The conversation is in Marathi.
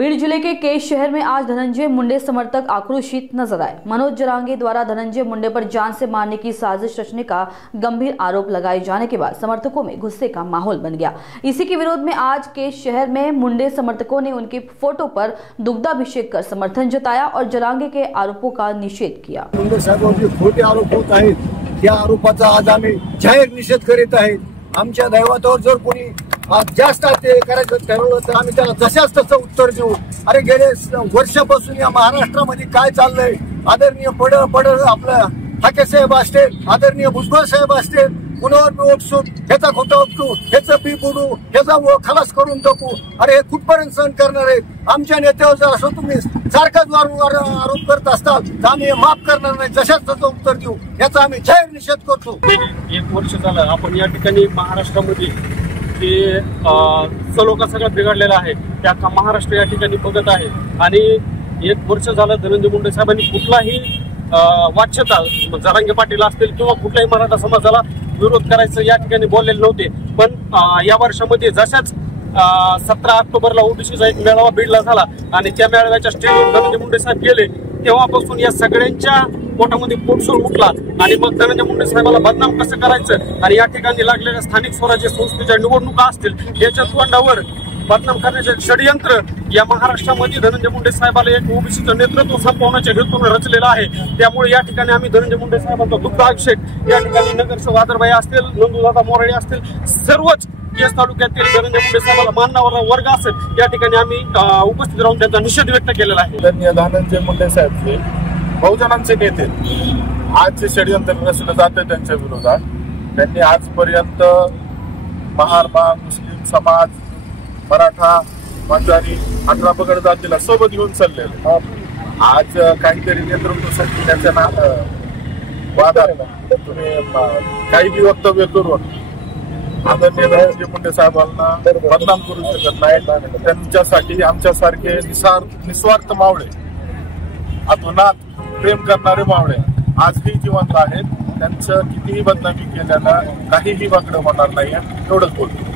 बीड जिले के केश शहर में आज धनंजय मुंडे समर्थक आक्रोशित नजर आए। मनोज जरांगे द्वारा धनंजय मुंडे पर जान से मारने की साजिश रचने का गंभीर आरोप लगाए जाने के बाद समर्थकों में गुस्से का माहौल बन गया। इसी के विरोध में आज केश शहर में मुंडे समर्थकों ने उनके फोटो पर दुग्धाभिषेक कर समर्थन जताया और जरांगे के आरोपों का निषेध किया। मुंडे साहेबांचे खोटे आरोप होत आहेत, त्या आरोपाचा आज आम्ही जाहीर निषेध करीत आहेत। आमच्या दैवतावर जर कोणी जास्त ते करायचं ठरवलं तर आम्ही त्याला जशाच तसं उत्तर देऊ। अरे गेले वर्षापासून या महाराष्ट्रामध्ये काय चाललंय, आदरणीय पड आपलं ठाके साहेब असतील, आदरणीय भुजबळ साहेब असतील, कुणावर बी ओटसूट, ह्याचा खोटा उपटू, ह्याचं बी बुडू, ह्याचा खलास करून टाकू। अरे हे कुठपर्यंत सहन करणार आहेत? आमच्या नेत्यावर जर असं तुम्ही सारखाच वारंवार आरोप करत असताल तर आम्ही माफ करणार नाही, जशाच तसं उत्तर देऊ। याचा आम्ही जाहीर निषेध करतो। 1 वर्ष झालं आपण या ठिकाणी महाराष्ट्रामध्ये की सलोखा सगळा बिघडलेला आहे, त्या महाराष्ट्र या ठिकाणी बघत आहे। आणि 1 वर्ष झालं धनंजय मुंडे साहेबांनी कुठलाही वाच्यता जरांगे पाटील असतील किंवा कुठल्याही मराठा समाजाला विरोध करायचं या ठिकाणी बोललेले नव्हते। पण या वर्षामध्ये जशाच 17 ऑक्टोबरला ओबीसीचा एक मेळावा बीडला झाला आणि त्या मेळाव्याच्या स्टेजवर धनंजय मुंडे साहेब गेले, तेव्हापासून या सगळ्यांच्या पोटामध्ये पोटसूर उठला। आणि मग धनंजय मुंडे साहेबाला बदनाम कसं करायचं आणि या ठिकाणी लागलेल्या स्थानिक स्वराज्य संस्थेच्या निवडणुका असतील याच्या तोंडावर बदनाम करण्याचे षडयंत्र या महाराष्ट्रामध्ये धनंजय मुंडे साहेबाला एक ओबीसीचं नेतृत्व संपवण्याच्या हेतून रचलेलं आहे। त्यामुळे या ठिकाणी आम्ही धनंजय मुंडे साहेबांचा दुग्धाभिषेक या ठिकाणी नगरसेवक आदरबाई असतील, नंदूदादा मोराळे असतील, सर्वच केस तालुक्यातील धनंजय मुंडे साहेबाला मानणारा वर्ग असेल या ठिकाणी आम्ही उपस्थित राहून त्यांचा निषेध व्यक्त केलेला आहे। धनंजय मुंडे साहेब हे बहुजनांचे नेते आज जे षडयंत्र रचलं जाते त्यांच्या विरोधात, त्यांनी आजपर्यंत महार मुस्लिम समाज, मराठा, मांजारी, 18 पगड जातीला सोबत घेऊन चाललेले। आज काहीतरी नेतृत्व संघटनेच्या वादात तुम्ही काही बी वक्तव्य करून आदरणीय धनंजय मुंडे साहेबांना बदनाम करू शकत नाही। त्यांच्यासाठी आमच्यासारखे निस्वार्थ मावळे, अतोनात प्रेम करणारे मावळे आजही जिवंत आहेत। त्यांचं कितीही बदनामी केल्यानं काहीही वाकडं होणार नाही, एवढंच बोलतो।